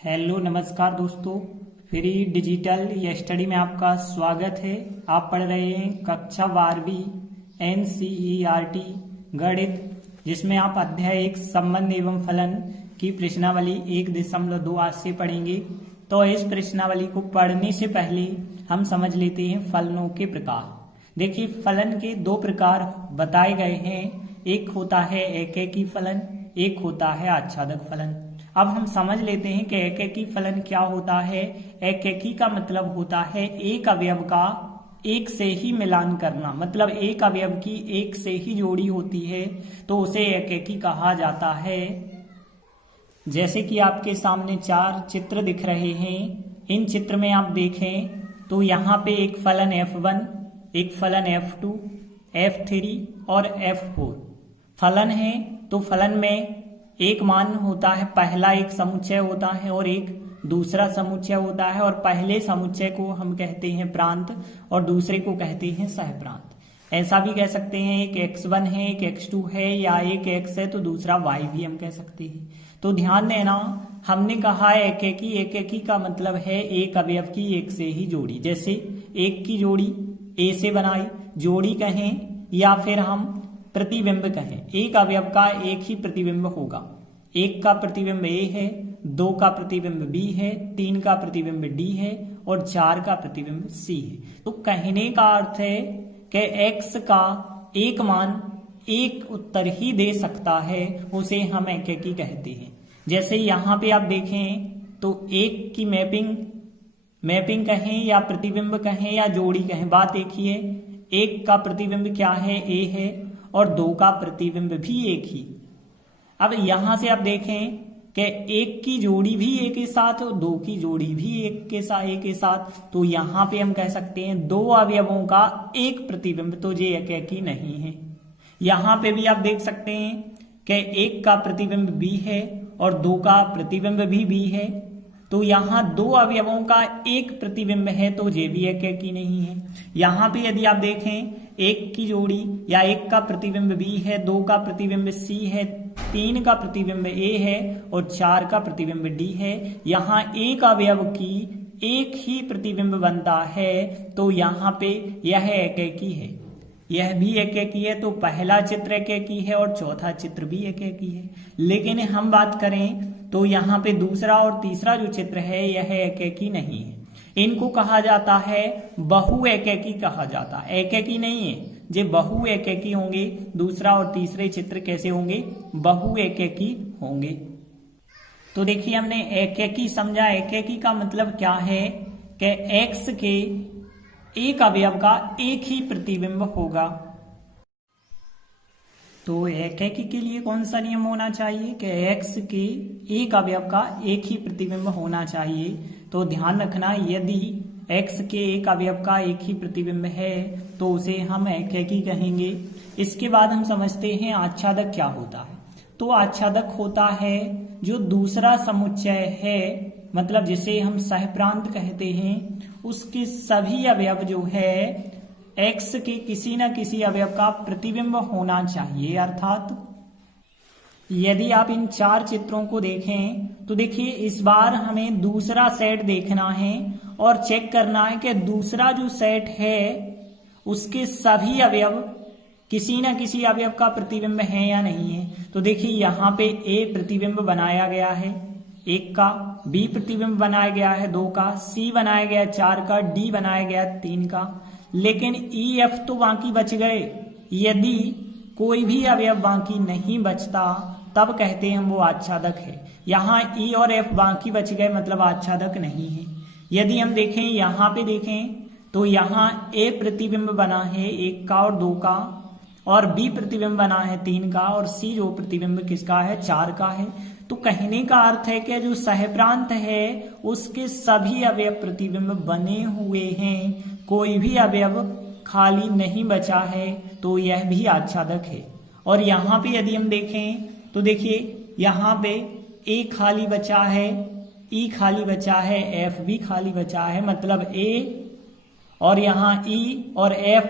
Hello नमस्कार दोस्तों। Free digital या स्टडी में आपका स्वागत है। आप पढ़ रहे हैं कक्षा 12वीं NCERT गणित, जिसमें आप अध्याय 1 संबंध एवं फलन की प्रश्नावली 1.2 आज से पढ़ेंगे। तो इस प्रश्नावली को पढ़ने से पहले हम समझ लेते हैं फलनों के प्रकार। देखिए, फलन के दो प्रकार बताए गए हैं। एक होता है एकैकी फलन, एक होता है आच्छादक फलन। अब हम समझ लेते हैं कि एकैकी फलन क्या होता है। एकैकी का मतलब होता है एक अवयव का एक से ही मिलान करना, मतलब एक अवयव की एक से ही जोड़ी होती है तो उसे एकैकी कहा जाता है। जैसे कि आपके सामने 4 चित्र दिख रहे हैं। इन चित्र में आप देखें तो यहाँ पे एक फलन F1, एक फलन F2, F3 और F4 फलन है। तो फलन में एक मान होता है, पहला एक समुच्चय होता है और एक दूसरा समुच्चय होता है, और पहले समुच्चय को हम कहते हैं प्रांत और दूसरे को कहते हैं सहप्रांत। ऐसा भी कह सकते हैं एक x1 है, एक x2 है, या एक x है तो दूसरा y भी हम कह सकते हैं। तो ध्यान देना, हमने कहा है एकैकी। एकैकी का मतलब है एक अवयव की एक से ही जोड़ी। जैसे एक की जोड़ी a से बनाई, जोड़ी कहें या फिर हम प्रतिबिंब कहें। एक अवयव का एक ही प्रतिबिंब होगा। एक का प्रतिबिंब A है, 2 का प्रतिबिंब B है, 3 का प्रतिबिंब D है और 4 का प्रतिबिंब C है। तो कहने का अर्थ है कि X का एक मान एक उत्तर ही दे सकता है, उसे हम एकैकी कहते हैं। जैसे यहाँ पे आप देखें तो एक की मैपिंग कहें या प्रतिबिंब कहें या जोड़ी कहें, बात एक ही है। एक का प्रतिबिंब क्या है, A है, और 2 का प्रतिबिंब भी एक ही। अब यहां से आप देखें कि एक की जोड़ी भी एक के साथ और 2 की जोड़ी भी एक के साथ, तो यहां पे हम कह सकते हैं दो अवयवों का एक प्रतिबिंब, तो ये एकैकी नहीं है। यहां पे भी आप देख सकते हैं कि एक का प्रतिबिंब B है और 2 का प्रतिबिंब भी B है, तो यहाँ दो अवयवों का एक प्रतिबिंब है तो ये भी एकैकी नहीं है। यहाँ पे यदि आप देखें एक की जोड़ी या एक का प्रतिबिंब B है, 2 का प्रतिबिंब C है, 3 का प्रतिबिंब A है और 4 का प्रतिबिंब D है, यहाँ एक अवयव की एक ही प्रतिबिंब बनता है तो यहाँ पे यह एकैकी है। यह भी एकैकी है। तो पहला चित्र एकैकी है और चौथा चित्र भी एकैकी है। लेकिन हम बात करें तो यहाँ पे दूसरा और तीसरा जो चित्र है यह एकैकी नहीं है। इनको कहा जाता है बहु एकैकी कहा जाता है, एकैकी नहीं है। जे बहु एकैकी होंगे, दूसरा और तीसरे चित्र कैसे होंगे, बहु एकैकी होंगे। तो देखिए, हमने एकैकी समझा। एकैकी का मतलब क्या है कि X के एक अवयव का एक ही प्रतिबिंब होगा। तो एकैकी के लिए कौन सा नियम होना चाहिए कि X के एक अवयव का एक ही प्रतिबिंब होना चाहिए। तो ध्यान रखना, यदि X के एक अवयव का एक ही प्रतिबिंब है तो उसे हम एकैकी कहेंगे। इसके बाद हम समझते हैं आच्छादक क्या होता है। तो आच्छादक होता है जो दूसरा समुच्चय है, मतलब जिसे हम सहप्रांत कहते हैं, उसके सभी अवयव जो है X के किसी न किसी अवयव का प्रतिबिंब होना चाहिए। अर्थात यदि आप इन 4 चित्रों को देखें तो देखिए, इस बार हमें दूसरा सेट देखना है और चेक करना है कि दूसरा जो सेट है उसके सभी अवयव किसी न किसी अवयव का प्रतिबिंब है या नहीं है। तो देखिए, यहाँ पे A प्रतिबिंब बनाया गया है 1 का, B प्रतिबिंब बनाया गया है 2 का, C बनाया गया 4 का, D बनाया गया 3 का, लेकिन E F तो बाकी बच गए। यदि कोई भी अवयव बाकी नहीं बचता तब कहते हैं वो आच्छादक है। यहाँ E और F बाकी बच गए, मतलब आच्छादक नहीं है। यदि हम देखें, यहाँ पे देखें तो यहाँ A प्रतिबिंब बना है 1 का और 2 का, और B प्रतिबिंब बना है 3 का, और C जो प्रतिबिंब किसका है, 4 का है। तो कहने का अर्थ है कि जो सहप्रांत है उसके सभी अवयव प्रतिबिंब बने हुए हैं, कोई भी अवयव खाली नहीं बचा है, तो यह भी आच्छादक है। और यहाँ पे यदि हम देखें तो देखिए, यहाँ पे A खाली बचा है, E खाली बचा है, F भी खाली बचा है, मतलब A और यहाँ E और F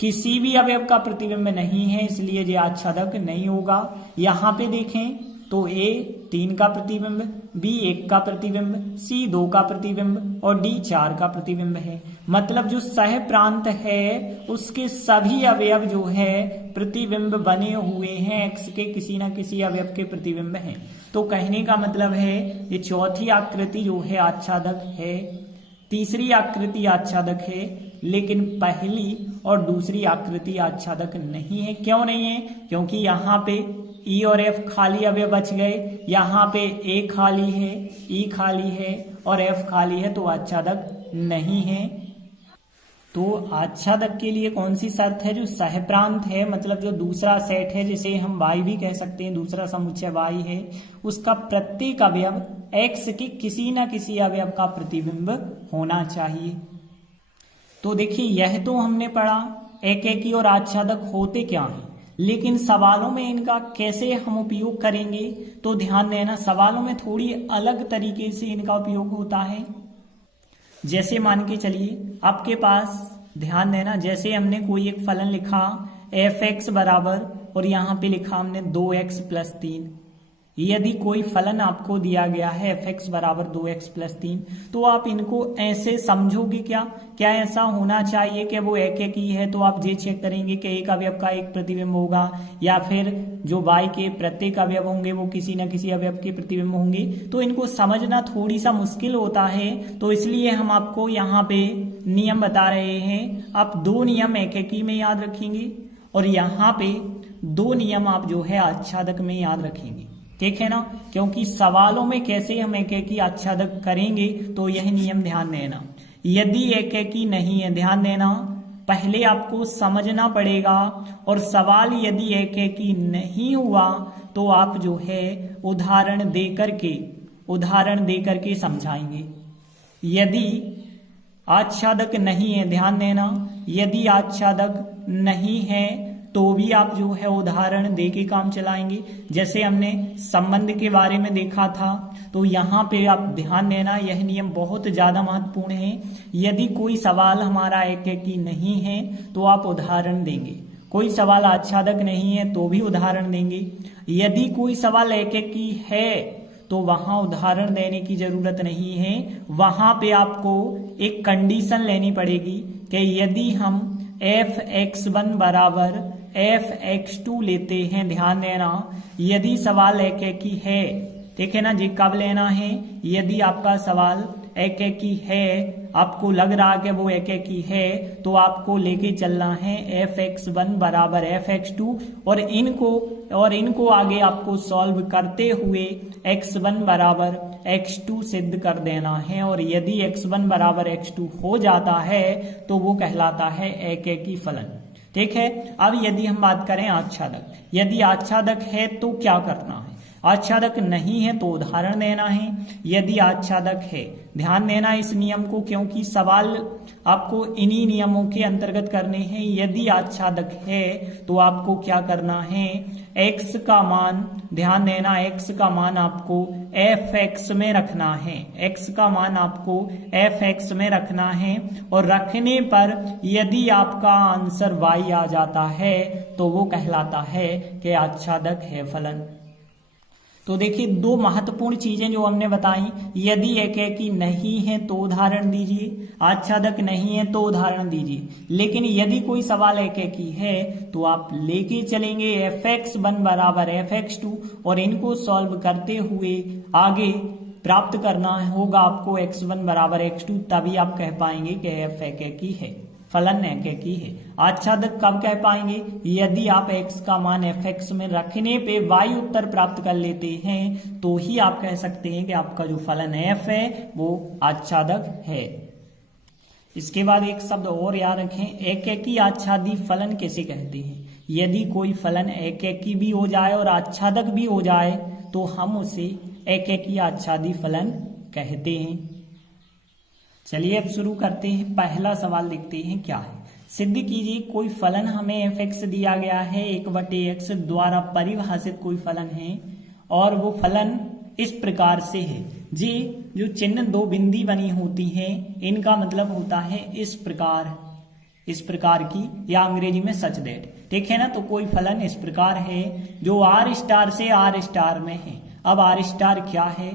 किसी भी अवयव का प्रतिबिंब नहीं है, इसलिए ये आच्छादक नहीं होगा। यहाँ पे देखें तो ए 3 का प्रतिबिंब, बी 1 का प्रतिबिंब, सी 2 का प्रतिबिंब और डी 4 का प्रतिबिंब है। मतलब जो सह प्रांत है उसके सभी अवयव जो है प्रतिबिंब बने हुए हैं, एक्स के किसी ना किसी अवयव के प्रतिबिंब हैं। तो कहने का मतलब है ये चौथी आकृति जो है आच्छादक है, तीसरी आकृति आच्छादक है, लेकिन पहली और दूसरी आकृति आच्छादक नहीं है। क्यों नहीं है? क्योंकि यहाँ पे ई और एफ खाली अवयव बच गए, यहाँ पे ए खाली है, ई खाली है और एफ खाली है, तो आच्छादक नहीं है। तो आच्छादक के लिए कौन सी शर्त है? जो सहप्रांत है, मतलब जो दूसरा सेट है जिसे हम वाई भी कह सकते हैं, दूसरा समुच्चय वाई है, उसका प्रत्येक अवयव एक्स के किसी न किसी अवयव का प्रतिबिंब होना चाहिए। तो देखिए यह तो हमने पढ़ा एकेकी और आच्छादक होते क्या हैं, लेकिन सवालों में इनका कैसे हम उपयोग करेंगे तो ध्यान देना, सवालों में थोड़ी अलग तरीके से इनका उपयोग होता है। जैसे मान के चलिए आपके पास, ध्यान देना, जैसे हमने कोई एक फलन लिखा एफ एक्स बराबर और यहाँ पे लिखा हमने 2x + 3। यदि कोई फलन आपको दिया गया है एफ एक्स बराबर 2x + 3, तो आप इनको ऐसे समझोगे क्या ऐसा होना चाहिए कि वो एक ही है, तो आप ये चेक करेंगे कि एक अवयव का एक प्रतिबिंब होगा, या फिर जो y के प्रत्येक अवयव होंगे वो किसी न किसी अवयव के प्रतिबिंब होंगे। तो इनको समझना थोड़ी सा मुश्किल होता है, तो इसलिए हम आपको यहाँ पे नियम बता रहे हैं। आप 2 नियम एकेकी में याद रखेंगे और यहाँ पे 2 नियम आप जो है आच्छादक में याद रखेंगे, ठीक है ना? क्योंकि सवालों में कैसे हम एकेकी आच्छादक करेंगे तो यह नियम ध्यान देना। यदि एकेकी नहीं है, ध्यान देना, पहले आपको समझना पड़ेगा, और सवाल यदि एकेकी नहीं हुआ तो आप जो है उदाहरण दे करके समझाएंगे। यदि आच्छादक नहीं है, ध्यान देना, यदि आच्छादक नहीं है तो भी आप जो है उदाहरण दे के काम चलाएंगे। जैसे हमने संबंध के बारे में देखा था, तो यहाँ पे आप ध्यान देना, यह नियम बहुत ज्यादा महत्वपूर्ण है। यदि कोई सवाल हमारा एकेकी नहीं है तो आप उदाहरण देंगे, कोई सवाल आच्छादक नहीं है तो भी उदाहरण देंगे। यदि कोई सवाल एकेकी है तो वहां उदाहरण देने की जरूरत नहीं है, वहां पे आपको एक कंडीशन लेनी पड़ेगी कि यदि हम f(x1) बराबर f(x2) लेते हैं, ध्यान देना, यदि सवाल एकेकी है, ठीक है ना जी, कब लेना है? यदि आपका सवाल एकेकी है, आपको लग रहा कि वो एकेकी है, तो आपको लेके चलना है f(x1) बराबर f(x2) और इनको आगे आपको सॉल्व करते हुए x1 बराबर x2 सिद्ध कर देना है। और यदि x1 बराबर x2 हो जाता है तो वो कहलाता है एकेकी फलन, ठीक है। अब यदि हम बात करें आच्छादक, यदि आच्छादक है तो क्या करना है? आच्छादक नहीं है तो उदाहरण देना है। यदि आच्छादक है, ध्यान देना इस नियम को, क्योंकि सवाल आपको इन्हीं नियमों के अंतर्गत करने हैं। यदि आच्छादक है तो आपको क्या करना है? x का मान, ध्यान देना, x का मान आपको f(x) में रखना है, x का मान आपको f(x) में रखना है, और रखने पर यदि आपका आंसर y आ जाता है तो वो कहलाता है कि आच्छादक है फलन। तो देखिए 2 महत्वपूर्ण चीजें जो हमने बताई, यदि एकेकी नहीं है तो उदाहरण दीजिए, आच्छादक नहीं है तो उदाहरण दीजिए। लेकिन यदि कोई सवाल एकेकी है तो आप लेके चलेंगे f(x1) बराबर f(x2) और इनको सॉल्व करते हुए आगे प्राप्त करना होगा आपको x1 बराबर x2, तभी आप कह पाएंगे कि f एकेकी है, फलन एकेकी है। आच्छादक कब कह पाएंगे? यदि आप x का मान f(x) में रखने पे y उत्तर प्राप्त कर लेते हैं तो ही आप कह सकते हैं कि आपका जो फलन f है वो आच्छादक है। इसके बाद एक शब्द और याद रखें, एकेकी आच्छादी फलन किसे कहते हैं? यदि कोई फलन एकेकी भी हो जाए और आच्छादक भी हो जाए तो हम उसे एकेकी आच्छादी फलन कहते हैं। चलिए अब शुरू करते हैं। पहला सवाल देखते हैं क्या है। सिद्ध कीजिए कोई फलन हमें f(x) दिया गया है, 1/x द्वारा परिभाषित कोई फलन है, और वो फलन इस प्रकार से है। जी जो चिन्ह 2 बिंदी बनी होती हैं, इनका मतलब होता है इस प्रकार की, या अंग्रेजी में सच दैट, ठीक है ना। तो कोई फलन इस प्रकार है जो r स्टार से r स्टार में है। अब आर स्टार क्या है?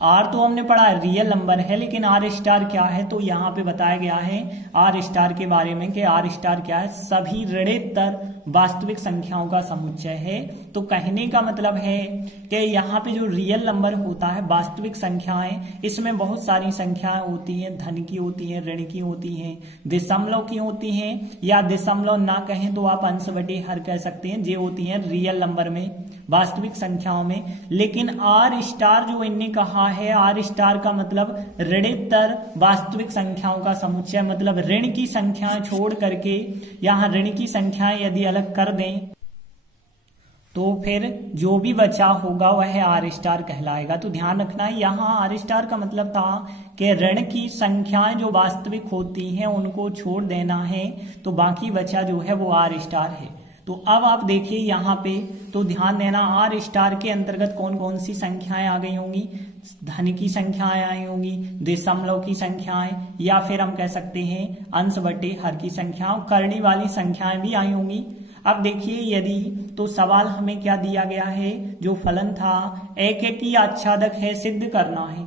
आर तो हमने पढ़ा रियल नंबर है, लेकिन आर स्टार क्या है? तो यहाँ पे बताया गया है आर स्टार के बारे में कि आर स्टार क्या है? सभी ऋणोत्तर वास्तविक संख्याओं का समुच्चय है। तो कहने का मतलब है कि यहाँ पे जो रियल नंबर होता है, वास्तविक संख्याएं, इसमें बहुत सारी संख्याएं होती हैं, धन की होती हैं, ऋण की होती हैं, दशमलव की होती हैं, या दशमलव ना कहें तो आप अंश बटे हर कह सकते हैं, ये होती हैं रियल नंबर में, वास्तविक संख्याओं में। लेकिन आर स्टार जो इनने कहा है, आर स्टार का मतलब ऋणोत्तर वास्तविक संख्याओं का समुच्चय, मतलब ऋण की संख्याएं छोड़ करके यहाँ ऋण की संख्याएं यदि अलग कर दें तो फिर जो भी बचा होगा वह आर स्टार कहलाएगा। तो ध्यान रखना है, यहाँ आर स्टार का मतलब था कि ऋण की संख्याएं जो वास्तविक होती हैं उनको छोड़ देना है, तो बाकी बचा जो है वो आर स्टार है। तो अब आप देखिए यहाँ पे, तो ध्यान देना आर स्टार के अंतर्गत कौन कौन सी संख्याएं आ गई होंगी? धन की संख्याएं आई होंगी, दशमलव की संख्याएं, या फिर हम कह सकते हैं अंश बटे हर की संख्याएं, करने वाली संख्याएं भी आई होंगी। अब देखिए यदि, तो सवाल हमें क्या दिया गया है, जो फलन था एकेकी आच्छादक है सिद्ध करना है।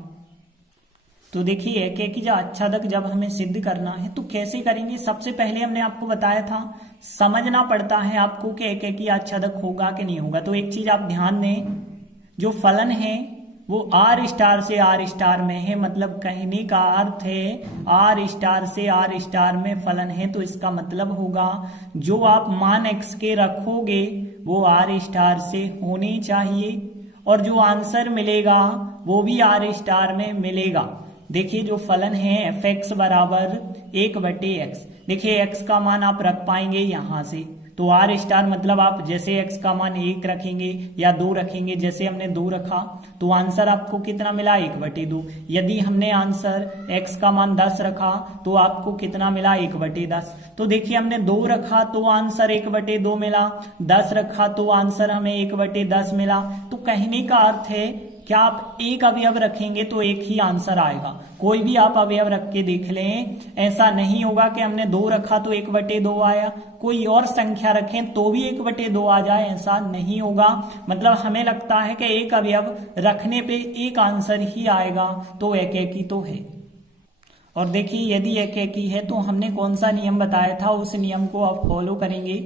तो देखिए एकेकी आच्छादक जब हमें सिद्ध करना है तो कैसे करेंगे? सबसे पहले हमने आपको बताया था, समझना पड़ता है आपको कि एकेकी आच्छादक होगा कि नहीं होगा। तो एक चीज आप ध्यान दें, जो फलन है वो आर स्टार से आर स्टार में है, मतलब कहने का अर्थ है आर स्टार से आर स्टार में फलन है, तो इसका मतलब होगा जो आप मान एक्स के रखोगे वो आर स्टार से होने चाहिए, और जो आंसर मिलेगा वो भी आर स्टार में मिलेगा। देखिए जो फलन है एफ एक्स बराबर 1/x, देखिए x का मान आप रख पाएंगे यहां से, तो आर स्टार मतलब आप जैसे x का मान 1 रखेंगे या 2 रखेंगे, जैसे हमने 2 रखा तो आंसर आपको कितना मिला? 1/2। यदि हमने आंसर x का मान 10 रखा तो आपको कितना मिला? 1/10। तो देखिए हमने 2 रखा तो आंसर 1/2 मिला, 10 रखा तो आंसर हमें 1/10 मिला। तो कहने का अर्थ है क्या आप एक अवयव रखेंगे तो एक ही आंसर आएगा। कोई भी आप अवयव रख के देख लें, ऐसा नहीं होगा कि हमने 2 रखा तो 1/2 आया, कोई और संख्या रखें तो भी 1/2 आ जाए, ऐसा नहीं होगा। मतलब हमें लगता है कि एक अवयव रखने पे एक आंसर ही आएगा, तो एकेकी तो है। और देखिए यदि एकेकी है तो हमने कौन सा नियम बताया था, उस नियम को आप फॉलो करेंगे।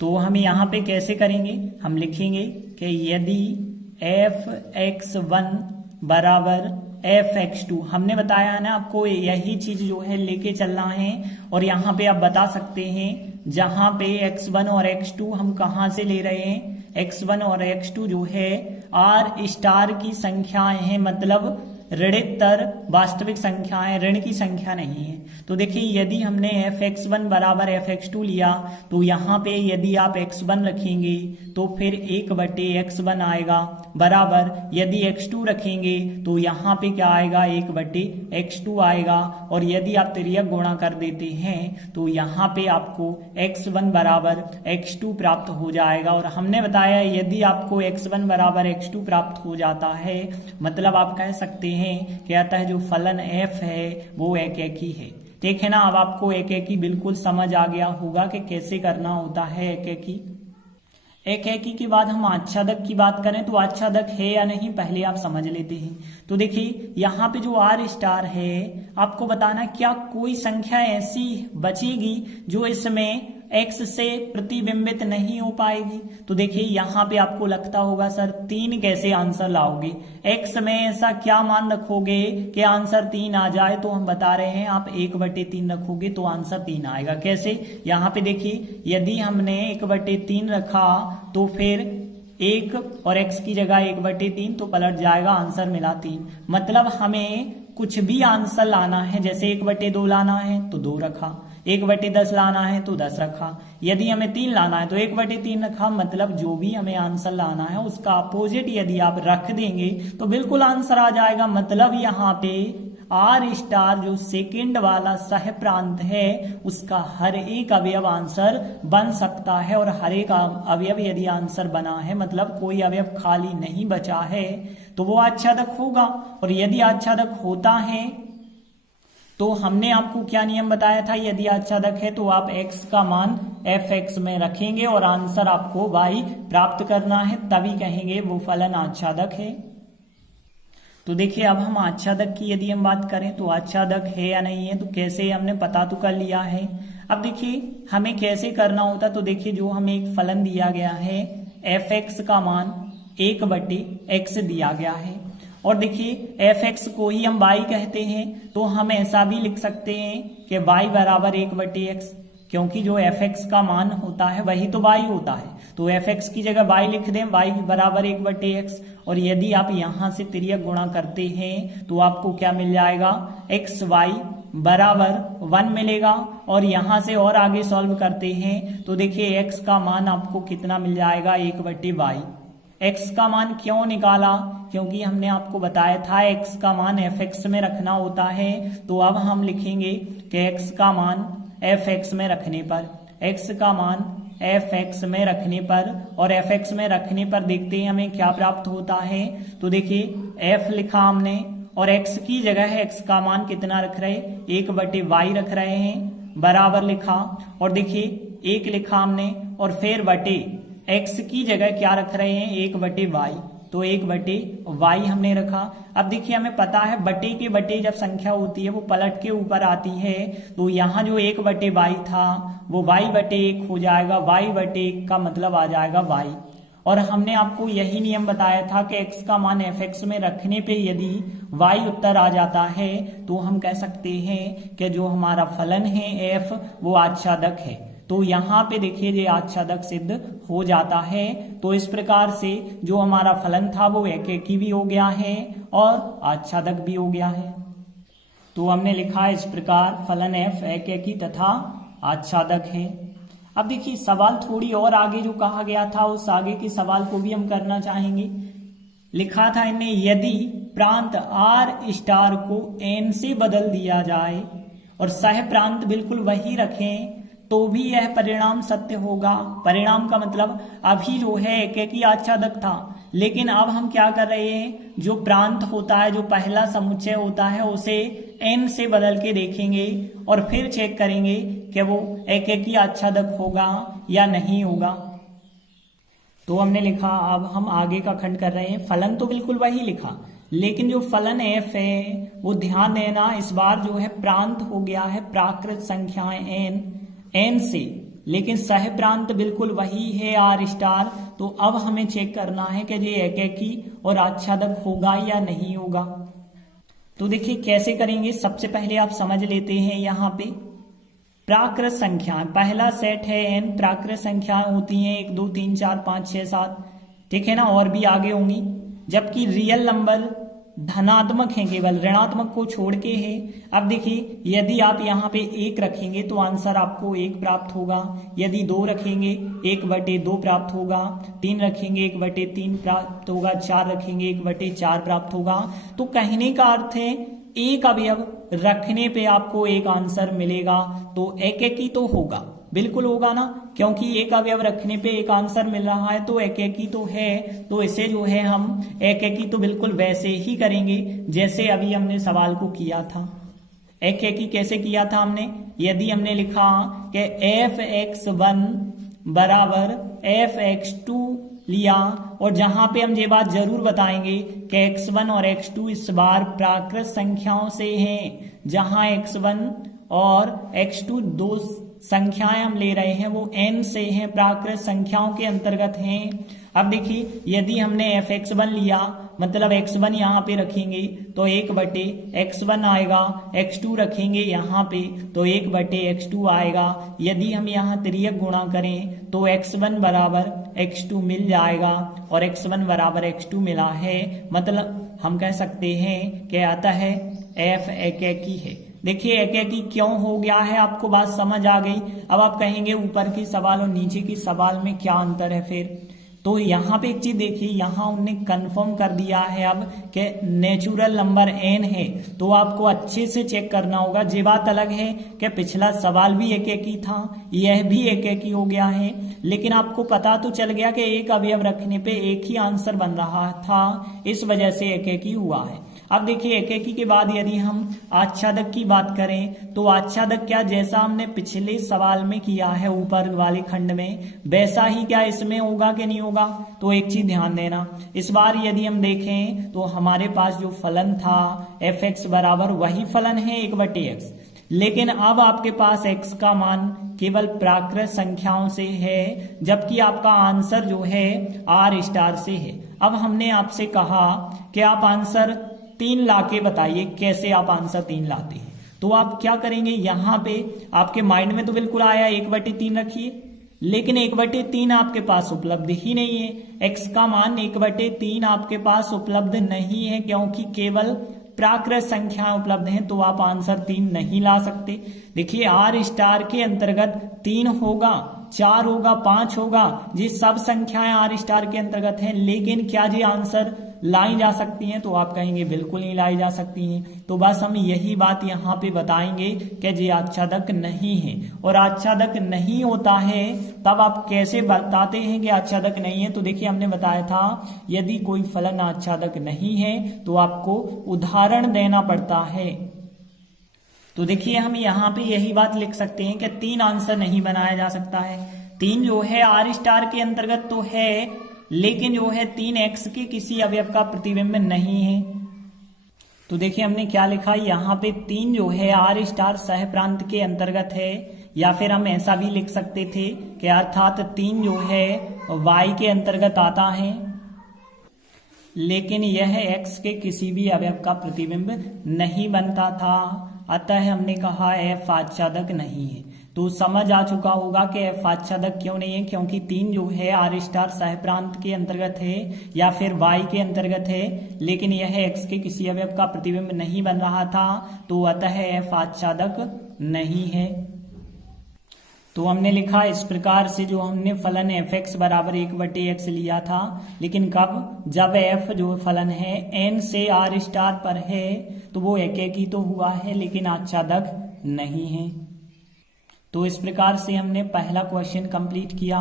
तो हम यहाँ पे कैसे करेंगे? हम लिखेंगे कि यदि f(x1) बराबर f(x2), हमने बताया है ना आपको, यही चीज जो है लेके चलना है। और यहाँ पे आप बता सकते हैं जहां पे x1 और x2 हम कहां से ले रहे हैं, x1 और x2 जो है आर स्टार की संख्याएं हैं, मतलब ऋणोत्तर वास्तविक संख्याएं, ऋण की संख्या नहीं है। तो देखिए यदि हमने f(x1) बराबर f(x2) लिया तो यहाँ पे यदि आप x1 रखेंगे तो फिर 1/x1 आएगा, बराबर यदि x2 रखेंगे तो यहाँ पे क्या आएगा? 1/x2 आएगा। और यदि आप तिर्यक गुणा कर देते हैं तो यहाँ पे आपको x1 बराबर x2 प्राप्त हो जाएगा। और हमने बताया यदि आपको x1 बराबर x2 प्राप्त हो जाता है, मतलब आप कह सकते हैं कहता है जो फलन f है वो एकेकी है। देखे ना, अब आपको एकेकी बिल्कुल समझ आ गया होगा कि कैसे करना होता है एकेकी। एकेकी के बाद हम आच्छादक की बात करें तो आच्छादक है या नहीं पहले आप समझ लेते हैं। तो देखिए यहाँ पे जो आर स्टार है, आपको बताना क्या कोई संख्या ऐसी बचेगी जो इसमें x से प्रतिबिंबित नहीं हो पाएगी। तो देखिए यहाँ पे आपको लगता होगा सर 3 कैसे आंसर लाओगे, x में ऐसा क्या मान रखोगे कि आंसर 3 आ जाए। तो हम बता रहे हैं आप 1/3 रखोगे तो आंसर 3 आएगा। कैसे? यहाँ पे देखिए यदि हमने 1/3 रखा तो फिर 1 और x की जगह 1/3 तो पलट जाएगा, आंसर मिला 3। मतलब हमें कुछ भी आंसर लाना है, जैसे 1/2 लाना है तो 2 रखा, 1/10 लाना है तो 10 रखा, यदि हमें 3 लाना है तो 1/3 रखा। मतलब जो भी हमें आंसर लाना है उसका अपोजिट यदि आप रख देंगे तो बिल्कुल आंसर आ जाएगा। मतलब यहाँ पे आर स्टार जो सेकंड वाला सह प्रांत है उसका हर एक अवयव आंसर बन सकता है। और हर एक अवयव यदि आंसर बना है, मतलब कोई अवयव खाली नहीं बचा है, तो वो आच्छादक होगा। और यदि आच्छादक होता है तो हमने आपको क्या नियम बताया था, यदि आच्छादक है तो आप x का मान f(x) में रखेंगे और आंसर आपको y प्राप्त करना है, तभी कहेंगे वो फलन आच्छादक है। तो देखिए अब हम आच्छादक की यदि हम बात करें तो आच्छादक है या नहीं है, तो कैसे हमने पता तो कर लिया है। अब देखिए हमें कैसे करना होता, तो देखिए जो हमें एक फलन दिया गया है f(x) का मान 1/x दिया गया है, और देखिए f(x) को ही हम y कहते हैं, तो हम ऐसा भी लिख सकते हैं कि y बराबर 1/x, क्योंकि जो f(x) का मान होता है वही तो y होता है, तो f(x) की जगह y लिख दें, y बराबर 1/x। और यदि आप यहां से तिर्यक गुणा करते हैं तो आपको क्या मिल जाएगा, xy बराबर 1 मिलेगा। और यहां से और आगे सॉल्व करते हैं तो देखिए x का मान आपको कितना मिल जाएगा, 1/y। x का मान क्यों निकाला, क्योंकि हमने आपको बताया था x का मान f(x) में रखना होता है, तो अब हम लिखेंगे कि x का मान f(x) में रखने पर, x का मान f(x) में रखने पर, और f(x) में रखने पर देखते हैं हमें क्या प्राप्त होता है। तो देखिए f लिखा हमने और x की जगह x का मान कितना रख रहे, 1/y रख रहे हैं, बराबर लिखा, और देखिए 1 लिखा हमने और फिर बटे x की जगह क्या रख रहे हैं, 1/y, तो 1/y हमने रखा। अब देखिए हमें पता है बटे के बटे जब संख्या होती है वो पलट के ऊपर आती है, तो यहाँ जो 1/y था वो y/1 हो जाएगा, y/1 का मतलब आ जाएगा y। और हमने आपको यही नियम बताया था कि x का मान f(x) में रखने पे यदि y उत्तर आ जाता है तो हम कह सकते हैं कि जो हमारा फलन है f वो आच्छादक है। तो यहाँ पे देखिए ये आच्छादक सिद्ध हो जाता है। तो इस प्रकार से जो हमारा फलन था वो एकेकी भी हो गया है और आच्छादक भी हो गया है। तो हमने लिखा इस प्रकार फलन f एकेकी तथा आच्छादक है। अब देखिए सवाल थोड़ी और आगे जो कहा गया था उस आगे के सवाल को भी हम करना चाहेंगे। लिखा था इन्हें, यदि प्रांत r* को n से बदल दिया जाए और सह प्रांत बिल्कुल वही रखें तो भी यह परिणाम सत्य होगा। परिणाम का मतलब अभी जो है एकेकी आच्छादक था, लेकिन अब हम क्या कर रहे हैं, जो प्रांत होता है, जो पहला समुच्चय होता है उसे n से बदल के देखेंगे और फिर चेक करेंगे कि वो एकेकी आच्छादक होगा या नहीं होगा। तो हमने लिखा, अब हम आगे का खंड कर रहे हैं। फलन तो बिल्कुल वही लिखा, लेकिन जो फलन f है वो ध्यान देना इस बार जो है प्रांत हो गया है प्राकृत संख्याएं n से, लेकिन सह प्रांत बिल्कुल वही है r*। तो अब हमें चेक करना है कि ये एकेकी और आच्छादक होगा या नहीं होगा। तो देखिए कैसे करेंगे, सबसे पहले आप समझ लेते हैं यहाँ पे प्राकृत संख्याएं, पहला सेट है n, प्राकृत संख्याएं होती हैं 1 2 3 4 5 6 7, ठीक है ना, और भी आगे होंगी, जबकि रियल नंबर धनात्मक हैं, केवल ऋणात्मक को छोड़ के है। अब देखिए यदि आप यहाँ पे 1 रखेंगे तो आंसर आपको 1 प्राप्त होगा, यदि 2 रखेंगे 1/2 प्राप्त होगा, 3 रखेंगे 1/3 प्राप्त होगा, 4 रखेंगे 1/4 प्राप्त होगा। तो कहने का अर्थ है एक अवयव रखने पे आपको एक आंसर मिलेगा, तो एकेकी तो होगा, बिल्कुल होगा ना, क्योंकि एक अवयव रखने पे एक आंसर मिल रहा है तो एकेकी तो है। तो इसे जो है हम एकेकी तो बिल्कुल वैसे ही करेंगे जैसे अभी हमने सवाल को किया था। एकेकी कैसे किया था हमने, यदि हमने लिखा कि f(x1) बराबर f(x2) लिया, और जहां पे हम ये बात जरूर बताएंगे कि x1 और x2 इस बार प्राकृत संख्याओं से हैं, जहां x1 और x2 दो संख्याएं हम ले रहे हैं वो n से हैं, प्राकृत संख्याओं के अंतर्गत हैं। अब देखिए यदि हमने f(x1) लिया मतलब x1 यहाँ पे रखेंगे तो 1/x1 आएगा, x2 रखेंगे यहाँ पे तो 1/x2 आएगा। यदि हम यहाँ तिर्यक गुणा करें तो x1 बराबर x2 मिल जाएगा, और x1 बराबर x2 मिला है, मतलब हम कह सकते हैं कि आता है f एकेकी है। देखिए एकेकी क्यों हो गया है, आपको बात समझ आ गई। अब आप कहेंगे ऊपर की सवाल और नीचे की सवाल में क्या अंतर है फिर, तो यहाँ पे एक चीज देखिए, यहाँ उन्होंने कंफर्म कर दिया है अब कि नेचुरल नंबर n है, तो आपको अच्छे से चेक करना होगा। ये बात अलग है कि पिछला सवाल भी एकेकी था, यह भी एकेकी हो गया है, लेकिन आपको पता तो चल गया कि एक अवयव रखने पे एक ही आंसर बन रहा था, इस वजह से एकेकी हुआ है। अब देखिए एकेकी के बाद यदि हम आच्छादक की बात करें तो आच्छादक क्या, जैसा हमने पिछले सवाल में किया है ऊपर वाले खंड में, वैसा ही क्या इसमें होगा कि नहीं होगा। तो एक चीज ध्यान देना, इस बार यदि हम देखें तो हमारे पास जो फलन था f(x) बराबर वही फलन है 1/x, लेकिन अब आपके पास x का मान केवल प्राकृत संख्याओं से है, जबकि आपका आंसर जो है r* से है। अब हमने आपसे कहा कि आप आंसर 3 लाके बताइए कैसे आप आंसर 3 लाते हैं। तो आप क्या करेंगे, यहाँ पे आपके माइंड में तो बिल्कुल आया 1/3 रखिए, लेकिन 1/3 आपके पास उपलब्ध ही नहीं है। x का मान 1/3 आपके पास उपलब्ध नहीं है, क्योंकि केवल प्राकृत संख्याएं उपलब्ध हैं, तो आप आंसर 3 नहीं ला सकते। देखिए r* के अंतर्गत 3 होगा, 4 होगा, 5 होगा, ये सब संख्याएं r* के अंतर्गत हैं, लेकिन क्या ये आंसर लाई जा सकती हैं? तो आप कहेंगे बिल्कुल नहीं लाई जा सकती हैं। तो बस हम यही बात यहाँ पे बताएंगे कि ये आच्छादक नहीं है। और आच्छादक नहीं होता है तब आप कैसे बताते हैं कि आच्छादक नहीं है। तो देखिए हमने बताया था यदि कोई फलन आच्छादक नहीं है तो आपको उदाहरण देना पड़ता है। तो देखिए हम यहाँ पे यही बात लिख सकते हैं कि 3 आंसर नहीं बनाया जा सकता है। 3 जो है r* के अंतर्गत तो है, लेकिन जो है 3x के किसी अवयव का प्रतिबिंब नहीं है। तो देखिए हमने क्या लिखा, यहाँ पे 3 जो है r* सह प्रांत के अंतर्गत है, या फिर हम ऐसा भी लिख सकते थे कि अर्थात 3 जो है y के अंतर्गत आता है, लेकिन यह x के किसी भी अवयव का प्रतिबिंब नहीं बनता था। अतः हमने कहा f आच्छादक नहीं है। तो समझ आ चुका होगा कि f आच्छादक क्यों नहीं है, क्योंकि 3 जो है r* सह प्रांत के अंतर्गत है या फिर y के अंतर्गत है, लेकिन यह x के किसी अवयव का प्रतिबिंब नहीं बन रहा था, तो अतः f आच्छादक नहीं है। तो हमने लिखा इस प्रकार से, जो हमने फलन f(x) बराबर 1/x लिया था, लेकिन कब, जब f जो फलन है n से r* पर है, तो वो एकेकी तो हुआ है लेकिन आच्छादक नहीं है। तो इस प्रकार से हमने पहला क्वेश्चन कंप्लीट किया।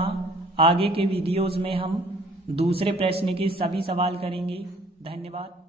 आगे के वीडियोस में हम दूसरे प्रश्न के सभी सवाल करेंगे। धन्यवाद।